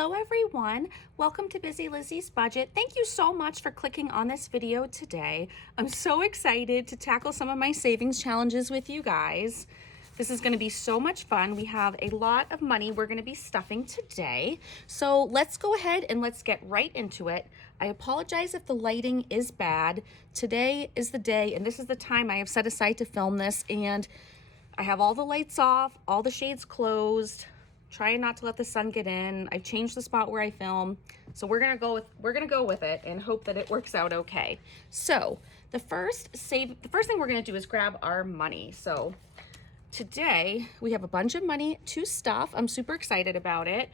Hello everyone, welcome to Busy Lizzie's Budget. Thank you so much for clicking on this video today. I'm so excited to tackle some of my savings challenges with you guys. This is going to be so much fun. We have a lot of money we're going to be stuffing today. So let's go ahead and let's get right into it. I apologize if the lighting is bad. Today is the day and this is the time I have set aside to film this, and I have all the lights off, all the shades closed. Trying not to let the sun get in. I've changed the spot where I film. So we're gonna go with it and hope that it works out okay. So the first thing we're gonna do is grab our money. So today we have a bunch of money to stuff. I'm super excited about it.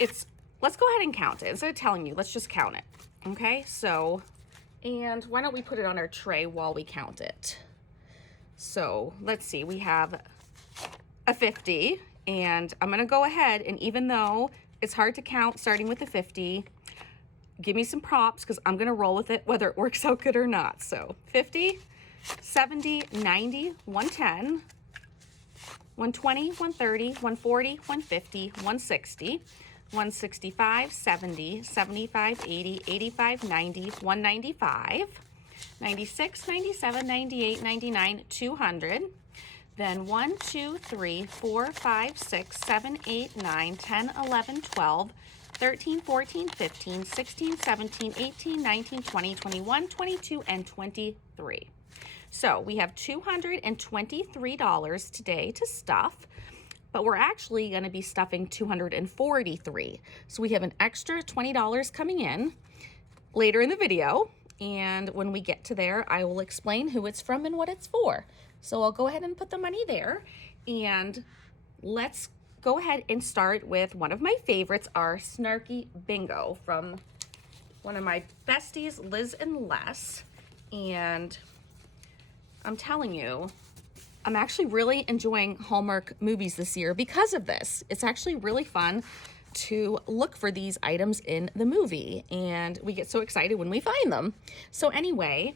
Let's go ahead and count it. Instead of telling you, let's just count it. Okay, so, and why don't we put it on our tray while we count it? So let's see, we have a 50. And I'm gonna go ahead, and even though it's hard to count starting with the 50, give me some props because I'm gonna roll with it whether it works out good or not. So 50, 70, 90, 110, 120, 130, 140, 150, 160, 165, 70, 75, 80, 85, 90, 195, 96, 97, 98, 99, 200. Then 1, 2, 3, 4, 5, 6, 7, 8, 9, 10, 11, 12, 13, 14, 15, 16, 17, 18, 19, 20, 21, 22, and 23. So we have $223 today to stuff, but we're actually going to be stuffing $243. So we have an extra $20 coming in later in the video. And when we get to there, I will explain who it's from and what it's for. So I'll go ahead and put the money there, and let's go ahead and start with one of my favorites, our Snarky Bingo from one of my besties, Liz and Les. And I'm telling you, I'm actually really enjoying Hallmark movies this year because of this. It's actually really fun to look for these items in the movie, and we get so excited when we find them. So anyway,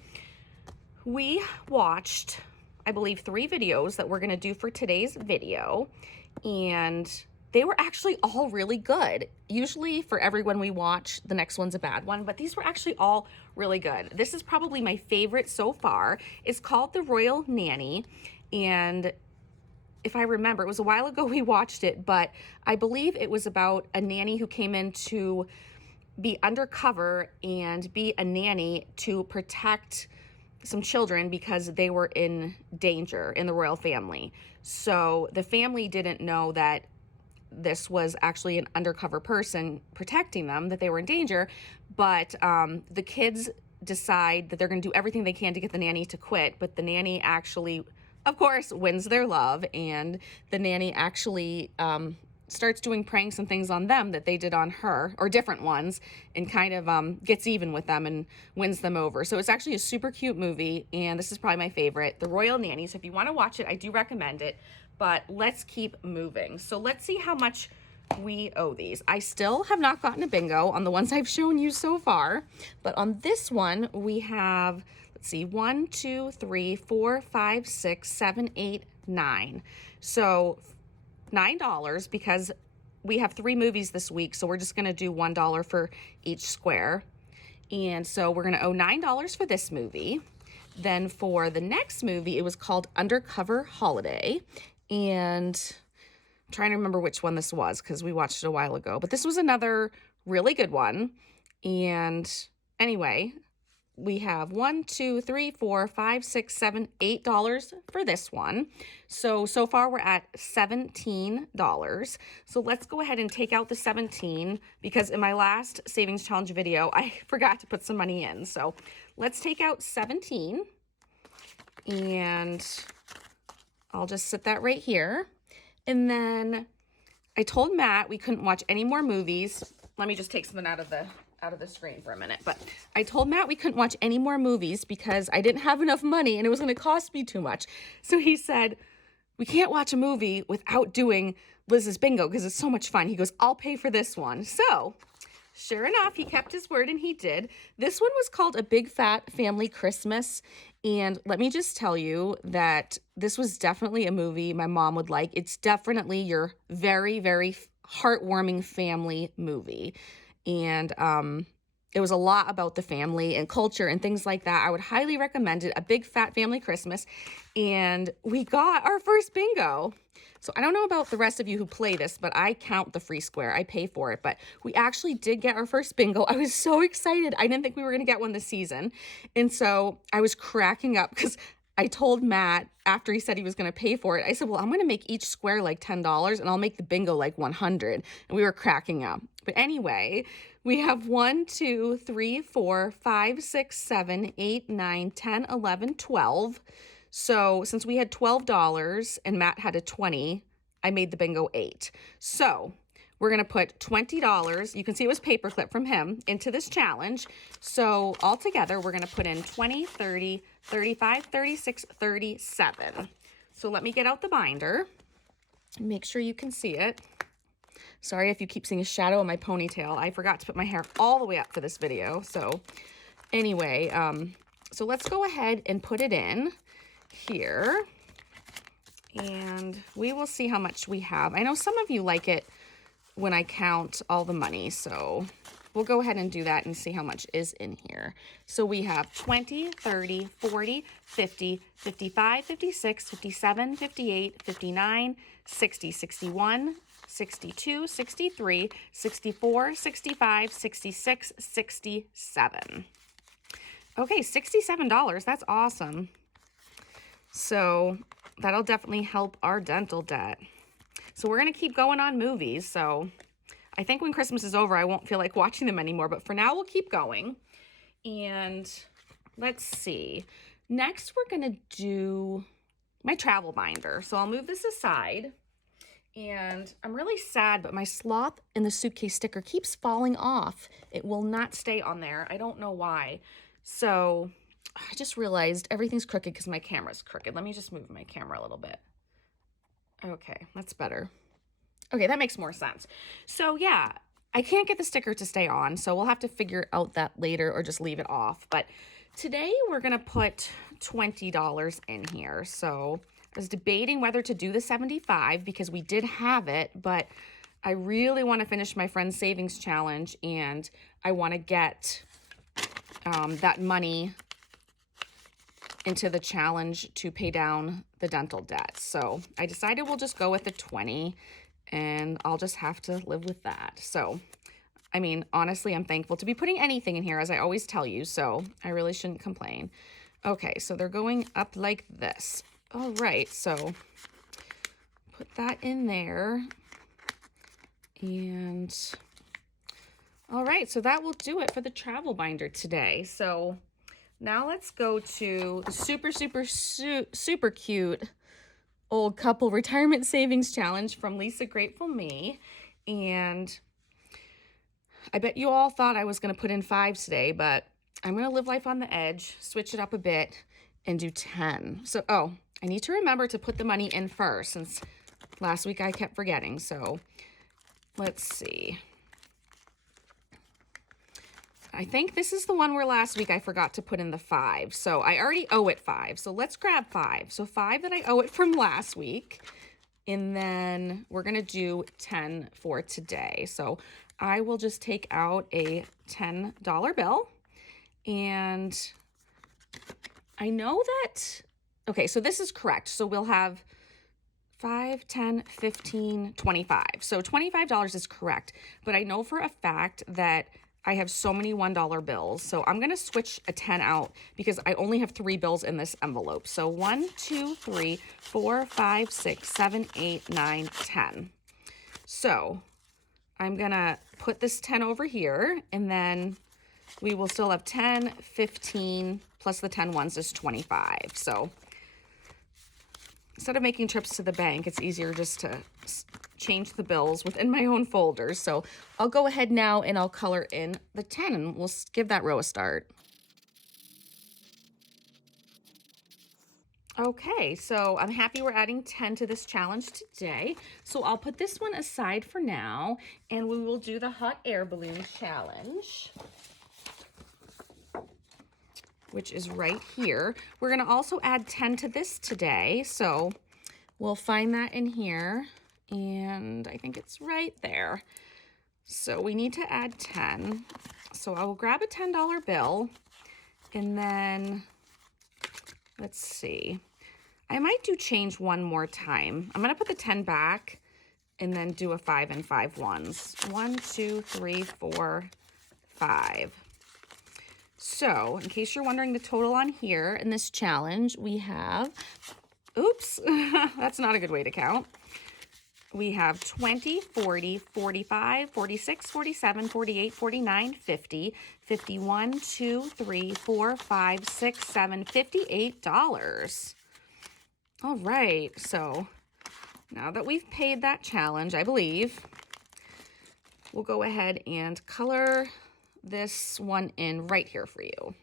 we watched, I believe, 3 videos that we're going to do for today's video, and they were actually all really good. Usually for every one we watch, the next one's a bad one, but these were actually all really good. This is probably my favorite so far. It's called The Royal Nanny, and if I remember, it was a while ago we watched it, but I believe it was about a nanny who came in to be undercover and be a nanny to protect some children because they were in danger in the royal family. So the family didn't know that this was actually an undercover person protecting them, that they were in danger, but the kids decide that they're going to do everything they can to get the nanny to quit, but the nanny actually, of course, wins their love, and the nanny actually starts doing pranks and things on them that they did on her, or different ones, and kind of gets even with them and wins them over. So it's actually a super cute movie, and this is probably my favorite, The Royal Nanny. So if you want to watch it, I do recommend it, but let's keep moving. So let's see how much we owe these. I still have not gotten a bingo on the ones I've shown you so far, but on this one we have, let's see, 1, 2, 3, 4, 5, 6, 7, 8, 9. So $9 because we have 3 movies this week, so we're just going to do $1 for each square. And so we're going to owe $9 for this movie. Then for the next movie, it was called Undercover Holiday, and I'm trying to remember which one this was because we watched it a while ago, but this was another really good one. And anyway, we have 1, 2, 3, 4, 5, 6, 7, $8 for this one. So far we're at $17. So let's go ahead and take out the 17 because in my last savings challenge video, I forgot to put some money in. So let's take out 17, and I'll just sit that right here. And then I told Matt we couldn't watch any more movies. Let me just take something out of the screen for a minute. But I told Matt we couldn't watch any more movies because I didn't have enough money and it was going to cost me too much. So he said, we can't watch a movie without doing Liz's bingo because it's so much fun. He goes, I'll pay for this one. So sure enough, he kept his word and he did. This one was called A Big Fat Family Christmas. And let me just tell you that this was definitely a movie my mom would like. It's definitely your very, very heartwarming family movie. And it was a lot about the family and culture and things like that. I would highly recommend it. A Big Fat Family Christmas. And we got our first bingo. So I don't know about the rest of you who play this, but I count the free square. I pay for it. But we actually did get our first bingo. I was so excited. I didn't think we were going to get one this season. And so I was cracking up because I told Matt after he said he was going to pay for it, I said, well, I'm going to make each square like $10 and I'll make the bingo like 100. And we were cracking up. But anyway, we have 1, 2, 3, 4, 5, 6, 7, 8, 9, 10, 11, 12. So since we had $12 and Matt had a 20, I made the bingo 8. So we're going to put $20, you can see it was paperclip from him, into this challenge. So all together, we're going to put in 20, 30, 35, 36, 37. So let me get out the binder. Make sure you can see it. Sorry if you keep seeing a shadow in my ponytail. I forgot to put my hair all the way up for this video. So anyway, so let's go ahead and put it in here. And we will see how much we have. I know some of you like it when I count all the money, so we'll go ahead and do that and see how much is in here. So we have 20, 30, 40, 50, 55, 56, 57, 58, 59, 60, 61, 62, 63, 64, 65, 66, 67. Okay, $67. That's awesome. So that'll definitely help our dental debt. So we're going to keep going on movies. So I think when Christmas is over, I won't feel like watching them anymore. But for now, we'll keep going. And let's see. Next, we're going to do my travel binder. So I'll move this aside. And I'm really sad, but my sloth in the suitcase sticker keeps falling off. It will not stay on there. I don't know why. So I just realized everything's crooked because my camera's crooked. Let me just move my camera a little bit. Okay, that's better. Okay, that makes more sense. So yeah, I can't get the sticker to stay on, so we'll have to figure out that later or just leave it off. But today we're gonna put $20 in here. So I was debating whether to do the 75 because we did have it, but I really want to finish my friend's savings challenge and I want to get that money into the challenge to pay down the dental debt. So I decided we'll just go with the 20 and I'll just have to live with that. So, I mean, honestly, I'm thankful to be putting anything in here, as I always tell you, so I really shouldn't complain. Okay, so they're going up like this. All right, so put that in there. And all right, so that will do it for the travel binder today. So now let's go to the super cute old couple retirement savings challenge from Lisa Grateful Me. And I bet you all thought I was going to put in 5 today, but I'm going to live life on the edge, switch it up a bit, and do 10. So, oh, I need to remember to put the money in first since last week I kept forgetting. So let's see. I think this is the one where last week I forgot to put in the 5. So I already owe it 5. So let's grab 5. So 5 that I owe it from last week. And then we're going to do 10 for today. So I will just take out a $10 bill. And I know that, okay, so this is correct. So we'll have 5, 10, 15, 25. So $25 is correct. But I know for a fact that I have so many $1 bills. So I'm going to switch a 10 out because I only have 3 bills in this envelope. So 1, 2, 3, 4, 5, 6, 7, 8, 9, 10. So I'm going to put this 10 over here and then we will still have 10, 15, plus the 10 ones is 25. So instead of making trips to the bank, it's easier just to change the bills within my own folders. So I'll go ahead now and I'll color in the 10 and we'll give that row a start. Okay, so I'm happy we're adding 10 to this challenge today. So I'll put this one aside for now and we will do the hot air balloon challenge, which is right here. We're gonna also add 10 to this today. So we'll find that in here and I think it's right there. So we need to add 10. So I will grab a $10 bill, and then let's see. I might do change one more time. I'm gonna put the 10 back and then do a 5 and 5 ones. 1, 2, 3, 4, 5. So in case you're wondering the total on here in this challenge, we have, oops, that's not a good way to count. We have 20, 40, 45, 46, 47, 48, 49, 50, 51, 2, 3, 4, 5, 6, 7, $58. All right, so now that we've paid that challenge, I believe, we'll go ahead and color this one in right here for you.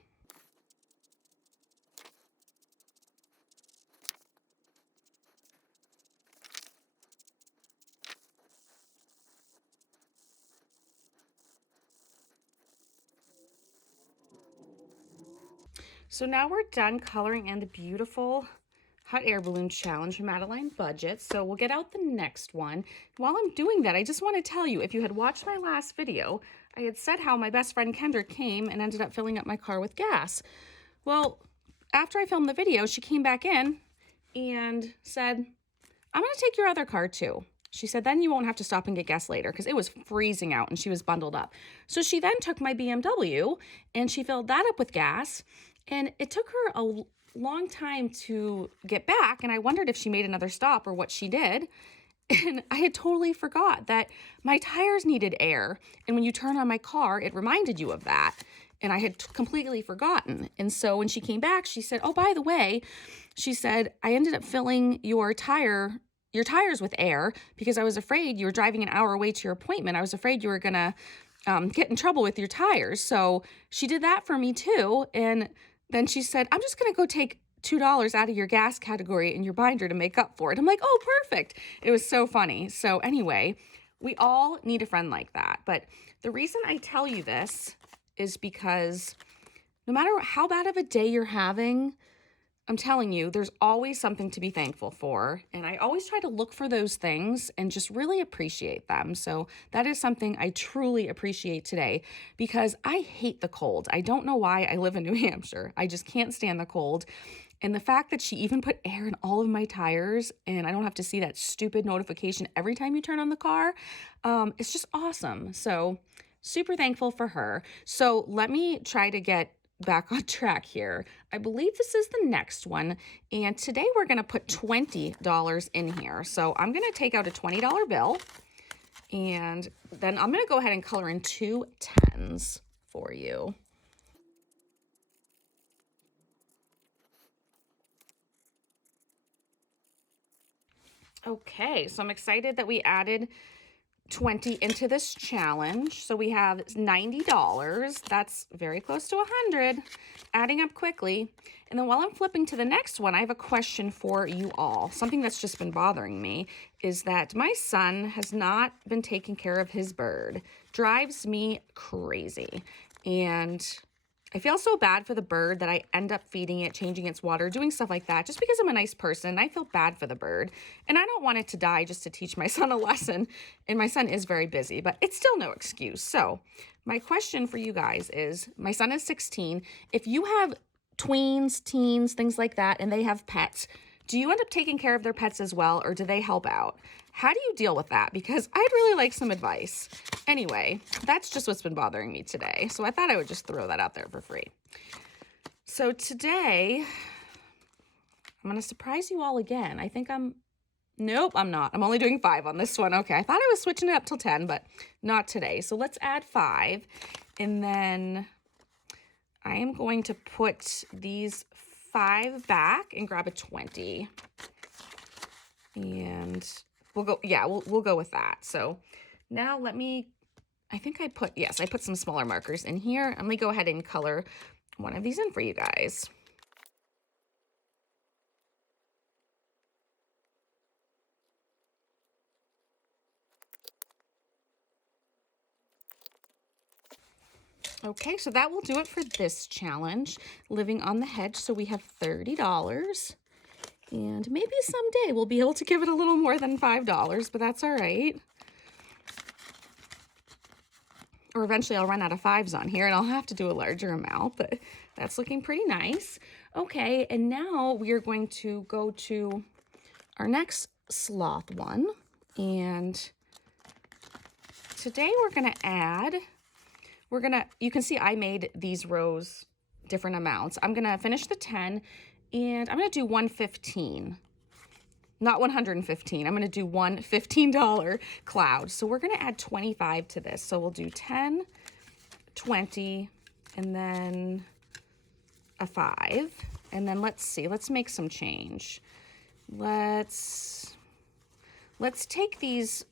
So now we're done coloring in the beautiful hot air balloon challenge from Madeline Budget. So we'll get out the next one. While I'm doing that, I just want to tell you, if you had watched my last video, I had said how my best friend Kendra came and ended up filling up my car with gas. Well, after I filmed the video, she came back in and said, I'm going to take your other car too. She said, then you won't have to stop and get gas later, because it was freezing out and she was bundled up. So she then took my BMW and she filled that up with gas, and it took her a long time to get back. And I wondered if she made another stop or what she did. And I had totally forgot that my tires needed air. And when you turn on my car, it reminded you of that. And I had completely forgotten. And so when she came back, she said, oh, by the way, she said, I ended up filling your tires with air because I was afraid you were driving an hour away to your appointment. I was afraid you were going to get in trouble with your tires. So she did that for me too. And then she said, I'm just going to go take $2 out of your gas category in your binder to make up for it. I'm like, oh, perfect. It was so funny. So anyway, we all need a friend like that. But the reason I tell you this is because no matter how bad of a day you're having, I'm telling you, there's always something to be thankful for. And I always try to look for those things and just really appreciate them. So that is something I truly appreciate today, because I hate the cold. I don't know why. I live in New Hampshire. I just can't stand the cold. And the fact that she even put air in all of my tires and I don't have to see that stupid notification every time you turn on the car, it's just awesome. So super thankful for her. So let me try to get back on track here. I believe this is the next one. And today we're going to put $20 in here. So I'm going to take out a $20 bill, and then I'm going to go ahead and color in 2 10s for you. Okay, so I'm excited that we added 20 into this challenge. So we have $90. That's very close to 100, adding up quickly. And then while I'm flipping to the next one, I have a question for you all. Something that's just been bothering me is that my son has not been taking care of his bird. Drives me crazy. And I feel so bad for the bird that I end up feeding it, changing its water, doing stuff like that, just because I'm a nice person. I feel bad for the bird, and I don't want it to die just to teach my son a lesson. And my son is very busy, but it's still no excuse. So my question for you guys is, my son is 16. If you have tweens, teens, things like that, and they have pets, do you end up taking care of their pets as well, or do they help out? How do you deal with that? Because I'd really like some advice. Anyway, that's just what's been bothering me today. So I thought I would just throw that out there for free. So today, I'm going to surprise you all again. I think nope, I'm not. I'm only doing 5 on this one. Okay, I thought I was switching it up till 10, but not today. So let's add 5. And then I am going to put these 5 back and grab a 20. And we'll go, yeah, we'll go with that. So now I put some smaller markers in here. Let me go ahead and color one of these in for you guys. Okay, so that will do it for this challenge, Living on the Hedge. So we have $30. And maybe someday we'll be able to give it a little more than $5, but that's all right. Or eventually I'll run out of 5s on here and I'll have to do a larger amount, but that's looking pretty nice. Okay, and now we are going to go to our next sloth one. And today we're gonna add, you can see I made these rows different amounts. I'm gonna finish the 10 and I'm gonna do 115. Not 115, I'm gonna do one $15 cloud. So we're gonna add 25 to this. So we'll do 10, 20, and then a 5. And then let's see, let's make some change. Let's take these,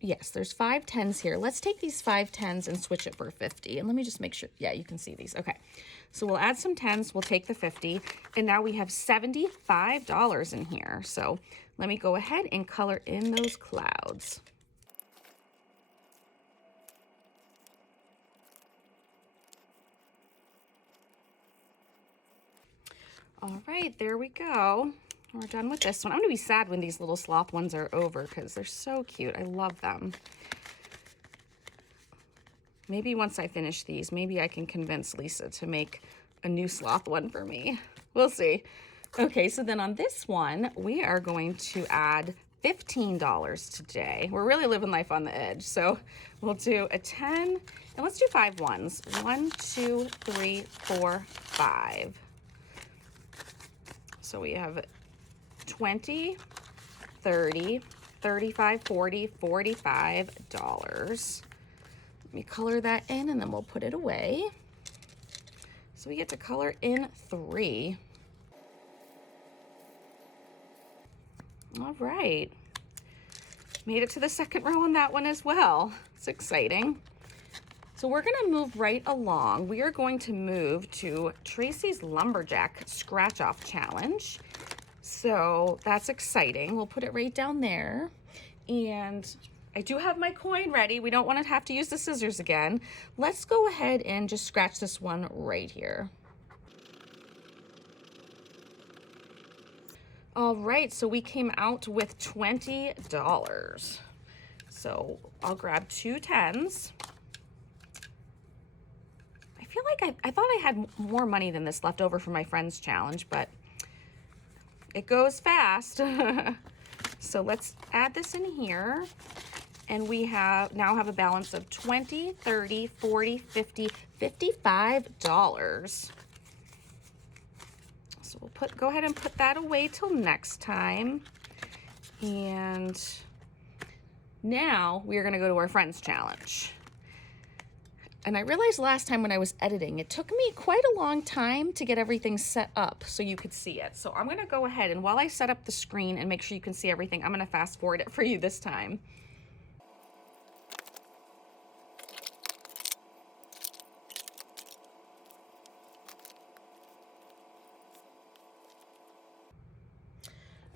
yes, there's 5 10s here. Let's take these 5 10s and switch it for 50. And let me just make sure, yeah, you can see these. Okay, so we'll add some 10s, we'll take the 50, and now we have $75 in here. So let me go ahead and color in those clouds. All right, there we go. We're done with this one. I'm gonna be sad when these little sloth ones are over because they're so cute. I love them. Maybe once I finish these, maybe I can convince Lisa to make a new sloth one for me. We'll see. Okay, so then on this one, we are going to add $15 today. We're really living life on the edge. So we'll do a 10, and let's do 5 ones. 1, 2, 3, 4, 5. So we have 20, 30, 35, 40, $45. Let me color that in and then we'll put it away. So we get to color in 3. All right. Made it to the second row on that one as well. It's exciting. So we're gonna move right along. We are going to move to Tracy's Lumberjack Scratch Off Challenge. So that's exciting. We'll put it right down there. And I do have my coin ready. We don't want to have to use the scissors again. Let's go ahead and just scratch this one right here. All right, so we came out with $20. So I'll grab 2 10s. I feel like I thought I had more money than this left over for my friend's challenge, but it goes fast. So let's add this in here. And we now have a balance of $20, $30, $40, $50, $55. So we'll go ahead and put that away till next time. And now we are gonna go to our friend's challenge. And I realized last time when I was editing, it took me quite a long time to get everything set up so you could see it. So I'm gonna go ahead and while I set up the screen and make sure you can see everything, I'm gonna fast forward it for you this time.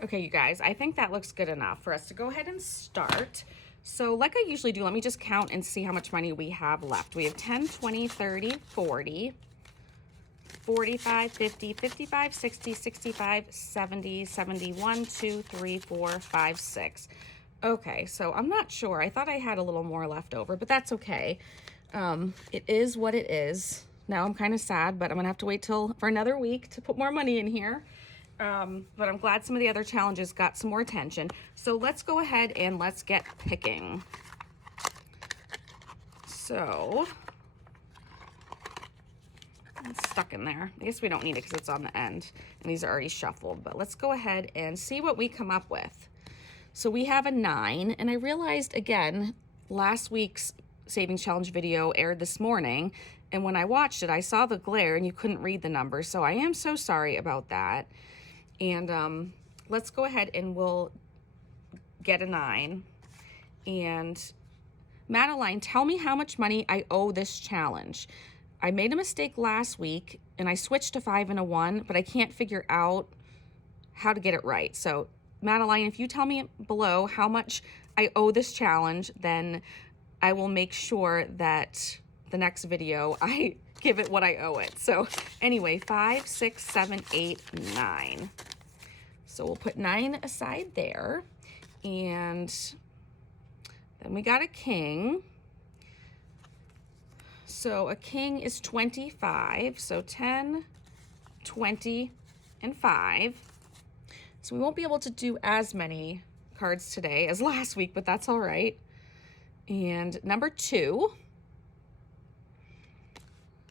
Okay, you guys, I think that looks good enough for us to go ahead and start. So like I usually do, let me just count and see how much money we have left. We have 10, 20, 30, 40, 45, 50, 55, 60, 65, 70, 71, 2, 3, 4, 5, 6. Okay, so I'm not sure. I thought I had a little more left over, but that's okay. It is what it is. Now I'm kind of sad, but I'm gonna have to wait for another week to put more money in here. But I'm glad some of the other challenges got some more attention. So let's go ahead and let's get picking. So it's stuck in there. I guess we don't need it because it's on the end and these are already shuffled, but let's go ahead and see what we come up with. So we have a 9, and I realized again, last week's savings challenge video aired this morning, and when I watched it, I saw the glare and you couldn't read the numbers. So I am so sorry about that. And let's go ahead and we'll get a 9. And Madeline, tell me how much money I owe this challenge. I made a mistake last week and I switched to 5 and a 1, but I can't figure out how to get it right. So Madeline, if you tell me below how much I owe this challenge, then I will make sure that the next video I give it what I owe it. So anyway, 5, 6, 7, 8, 9. So we'll put 9 aside there. And then we got a king. So a king is 25. So 10, 20, and 5. So we won't be able to do as many cards today as last week, but that's all right. And number 2.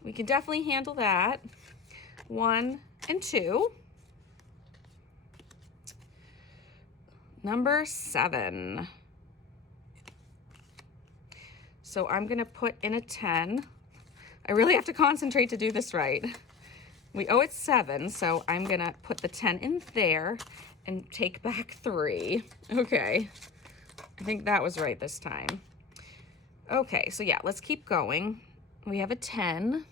We can definitely handle that. 1 and 2. Number 7. So I'm gonna put in a 10. I really have to concentrate to do this right. We owe it 7, so I'm gonna put the 10 in there and take back 3. Okay, I think that was right this time. Okay, so yeah, let's keep going. We have a 10.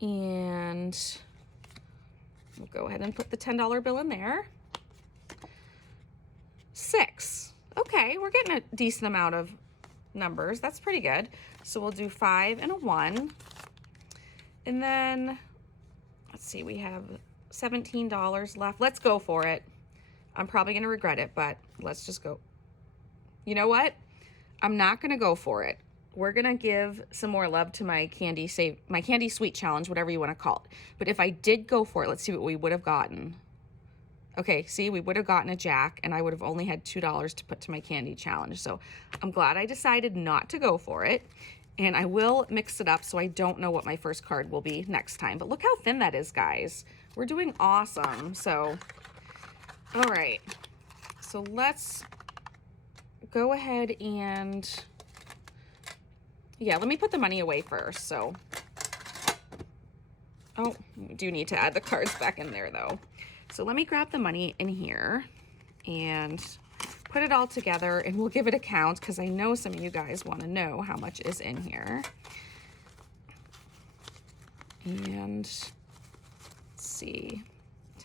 And we'll go ahead and put the $10 bill in there. 6. Okay, we're getting a decent amount of numbers. That's pretty good. So we'll do 5 and a 1. And then, let's see, we have $17 left. Let's go for it. I'm probably going to regret it, but let's just go. You know what? I'm not going to go for it. We're gonna give some more love to my candy sweet challenge, whatever you want to call it. But if I did go for it, let's see what we would have gotten. Okay, see, we would have gotten a jack, and I would have only had $2 to put to my candy challenge. So I'm glad I decided not to go for it. And I will mix it up so I don't know what my first card will be next time. But look how thin that is, guys. We're doing awesome. So, all right. So let's go ahead and... Yeah, let me put the money away first, so. Oh, we do need to add the cards back in there, though. So let me grab the money in here and put it all together, and we'll give it a count, because I know some of you guys want to know how much is in here. And let's see,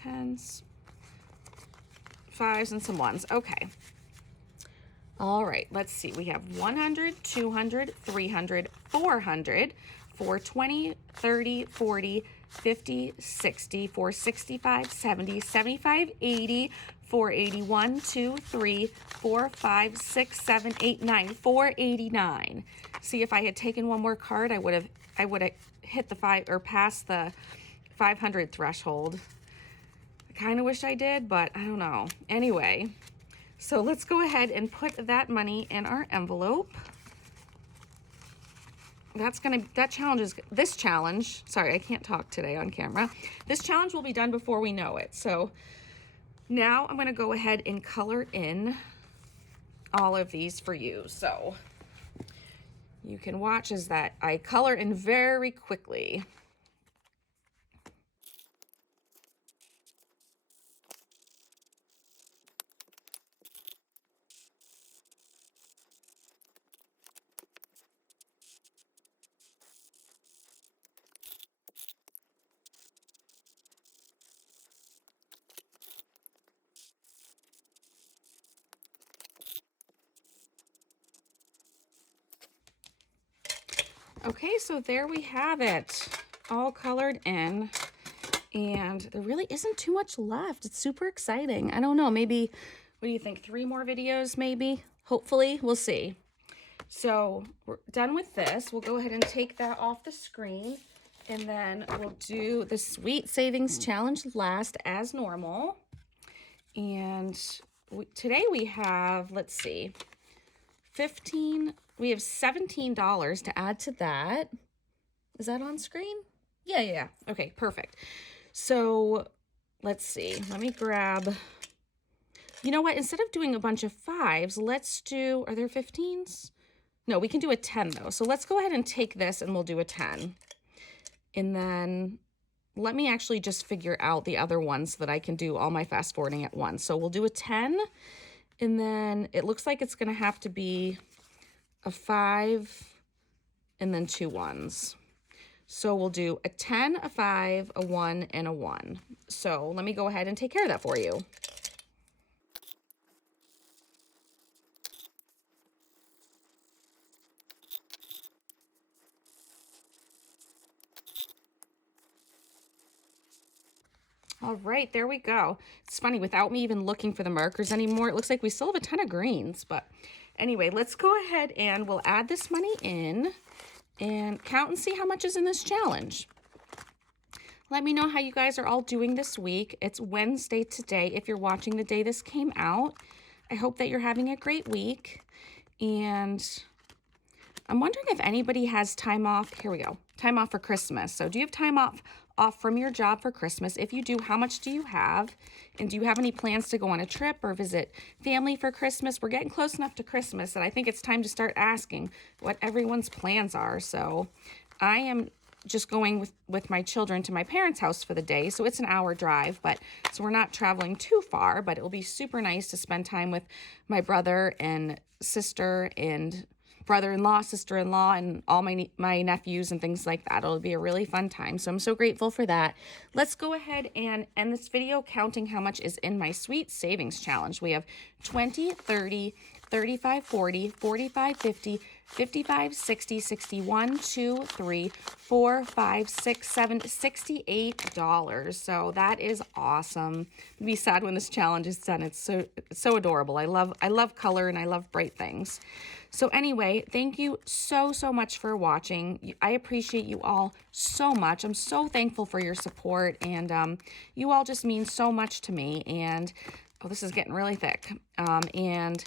10s, 5s, and some 1s. Okay. All right, let's see. We have 100, 200, 300, 400, 420, 30, 40, 50, 60, 465, 70, 75, 80, 481, 2, 3, 4, 5, 6, 7, 8, 9, 489. See, if I had taken one more card, I would have hit the 5 or passed the 500 threshold. I kind of wish I did, but I don't know. Anyway, so let's go ahead and put that money in our envelope. This challenge, sorry, I can't talk today on camera. This challenge will be done before we know it. So now I'm gonna go ahead and color in all of these for you. So you can watch as that I color in very quickly. Okay, so there we have it, all colored in, and there really isn't too much left. It's super exciting. I don't know, maybe, what do you think, 3 more videos maybe? Hopefully, we'll see. So we're done with this. We'll go ahead and take that off the screen, and then we'll do the Sweet Savings Challenge last as normal. And today we have, let's see, we have $17 to add to that. Is that on screen? Yeah. Okay, perfect. So let's see. Let me grab, you know what? Instead of doing a bunch of 5s, let's do, are there 15s? No, we can do a 10 though. So let's go ahead and take this and we'll do a 10. And then let me actually just figure out the other ones so that I can do all my fast forwarding at once. So we'll do a 10, and then it looks like it's gonna have to be a 5 and then 2 1s. So we'll do a 10, a 5, a 1, and a 1. So let me go ahead and take care of that for you. All right, there we go. It's funny, without me even looking for the markers anymore, it looks like we still have a ton of greens. But anyway, let's go ahead and we'll add this money in and count and see how much is in this challenge. Let me know how you guys are all doing this week. It's Wednesday today if you're watching the day this came out. I hope that you're having a great week. And I'm wondering if anybody has time off. Here we go. Time off for Christmas. So do you have time off from your job for Christmas? If you do, how much do you have? And do you have any plans to go on a trip or visit family for Christmas? We're getting close enough to Christmas that I think it's time to start asking what everyone's plans are. So I am just going with my children to my parents' house for the day. So it's an hour drive, but so we're not traveling too far, but it will be super nice to spend time with my brother and sister and brother-in-law, sister-in-law, and all my nephews and things like that. It'll be a really fun time. So I'm so grateful for that. Let's go ahead and end this video counting how much is in my sweet savings challenge. We have 20, 30, 35, 40, 45, 50, 55, 60, 61, 2, 3, 4, 5, 6, 7, $68. So that is awesome. I'll be sad when this challenge is done. It's so adorable. I love color and I love bright things. So anyway, thank you so much for watching. I appreciate you all so much. I'm so thankful for your support, and you all just mean so much to me. And oh, this is getting really thick. And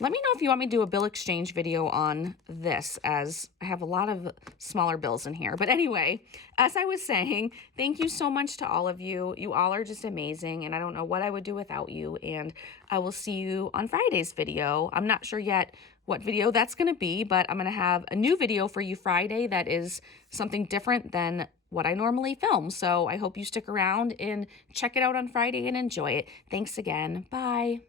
let me know if you want me to do a bill exchange video on this, as I have a lot of smaller bills in here. But anyway, as I was saying, thank you so much to all of you. You all are just amazing, and I don't know what I would do without you. And I will see you on Friday's video. I'm not sure yet what video that's going to be, but I'm going to have a new video for you Friday that is something different than what I normally film. So I hope you stick around and check it out on Friday and enjoy it. Thanks again. Bye.